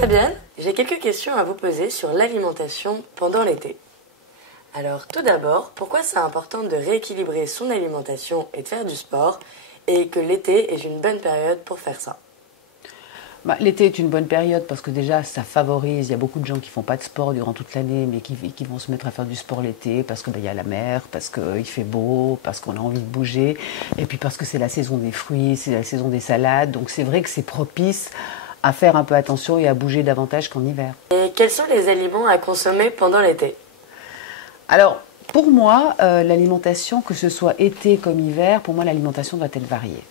Fabienne, j'ai quelques questions à vous poser sur l'alimentation pendant l'été. Alors tout d'abord, pourquoi c'est important de rééquilibrer son alimentation et de faire du sport et que l'été est une bonne période pour faire ça? L'été est une bonne période parce que déjà ça favorise, il y a beaucoup de gens qui font pas de sport durant toute l'année mais qui vont se mettre à faire du sport l'été parce que y a la mer, parce qu'il fait beau, parce qu'on a envie de bouger et puis parce que c'est la saison des fruits, c'est la saison des salades, donc c'est vrai que c'est propice à faire un peu attention et à bouger davantage qu'en hiver. Et quels sont les aliments à consommer pendant l'été? Alors pour moi, l'alimentation, que ce soit été comme hiver, pour moi l'alimentation doit être variée.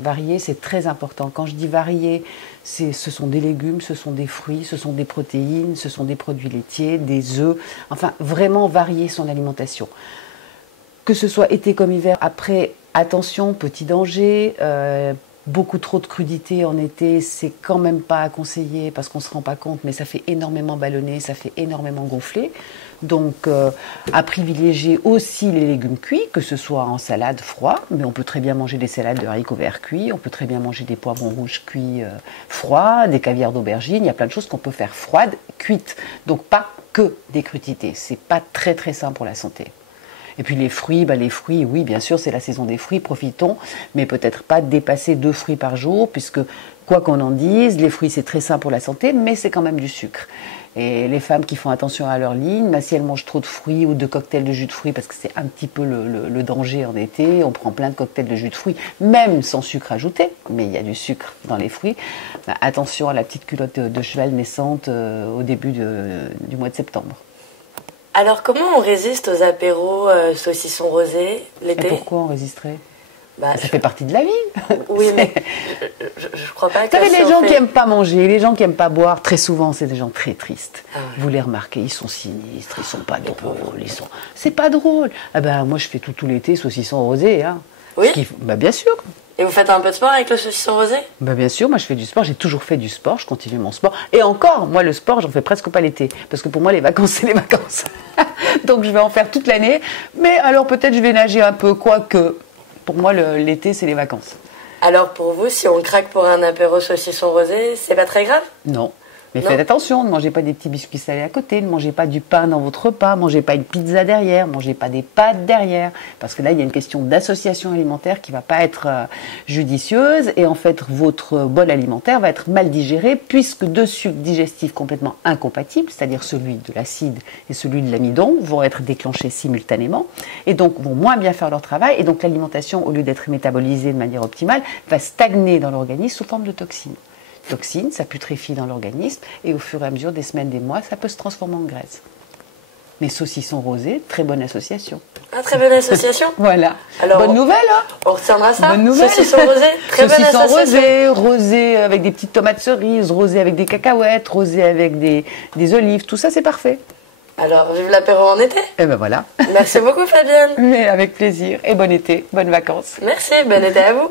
Varier, c'est très important. Quand je dis varier, ce sont des légumes, ce sont des fruits, ce sont des protéines, ce sont des produits laitiers, des œufs. Enfin, vraiment varier son alimentation. Que ce soit été comme hiver, après, attention, petit danger. Beaucoup trop de crudité en été, c'est quand même pas à conseiller parce qu'on ne se rend pas compte, mais ça fait énormément ballonner, ça fait énormément gonfler. Donc, à privilégier aussi les légumes cuits, que ce soit en salade froid, mais on peut très bien manger des salades de haricots verts cuits, on peut très bien manger des poivrons rouges cuits froids, des caviars d'aubergine, il y a plein de choses qu'on peut faire froides, cuites. Donc, pas que des crudités, c'est pas très très sain pour la santé. Et puis les fruits, oui, bien sûr, c'est la saison des fruits, profitons, mais peut-être pas dépasser 2 fruits par jour, puisque quoi qu'on en dise, les fruits c'est très sain pour la santé, mais c'est quand même du sucre. Et les femmes qui font attention à leur ligne, si elles mangent trop de fruits ou de cocktails de jus de fruits, parce que c'est un petit peu le danger en été, on prend plein de cocktails de jus de fruits, même sans sucre ajouté, mais il y a du sucre dans les fruits, attention à la petite culotte de cheval naissante au début du mois de septembre. Alors comment on résiste aux apéros saucissons rosés l'été? Et pourquoi on résisterait? Ça fait partie de la vie. Oui, mais je crois pas que... Vous savez, les gens qui n'aiment pas manger, les gens qui n'aiment pas boire, très souvent, c'est des gens très tristes. Ah ouais. Vous les remarquez, ils sont sinistres, ils sont pas drôles, c'est pas drôle. Ah ben, moi, je fais tout l'été saucisson rosé. Hein. Oui. Bien sûr. Et vous faites un peu de sport avec le saucisson rosé? Bien sûr, moi je fais du sport, j'ai toujours fait du sport, je continue mon sport. Et encore, moi le sport, j'en fais presque pas l'été. Parce que pour moi, les vacances, c'est les vacances. Donc je vais en faire toute l'année. Mais alors peut-être je vais nager un peu, quoique. Pour moi, l'été, c'est les vacances. Alors pour vous, si on craque pour un apéro saucisson rosé, c'est pas très grave? Non. Mais faites attention, ne mangez pas des petits biscuits salés à côté, ne mangez pas du pain dans votre repas, ne mangez pas une pizza derrière, ne mangez pas des pâtes derrière. Parce que là, il y a une question d'association alimentaire qui ne va pas être judicieuse. Et en fait, votre bol alimentaire va être mal digéré puisque deux sucres digestifs complètement incompatibles, c'est-à-dire celui de l'acide et celui de l'amidon, vont être déclenchés simultanément et donc vont moins bien faire leur travail. Et donc l'alimentation, au lieu d'être métabolisée de manière optimale, va stagner dans l'organisme sous forme de toxines. Toxines, ça putréfie dans l'organisme et au fur et à mesure des semaines, des mois, ça peut se transformer en graisse. Mais saucisson rosé, très bonne association. Ah, très bonne association. Voilà. Alors, bonne nouvelle, hein. On retiendra ça. Bonne nouvelle. Saucisson rosé, très bonne association. Saucisson rosé avec des petites tomates cerises, rosé avec des cacahuètes, rosé avec des olives, tout ça c'est parfait. Alors, vive l'apéro en été. Et ben voilà. Merci beaucoup Fabienne. Mais avec plaisir. Et bon été, bonnes vacances. Merci, bon été à vous.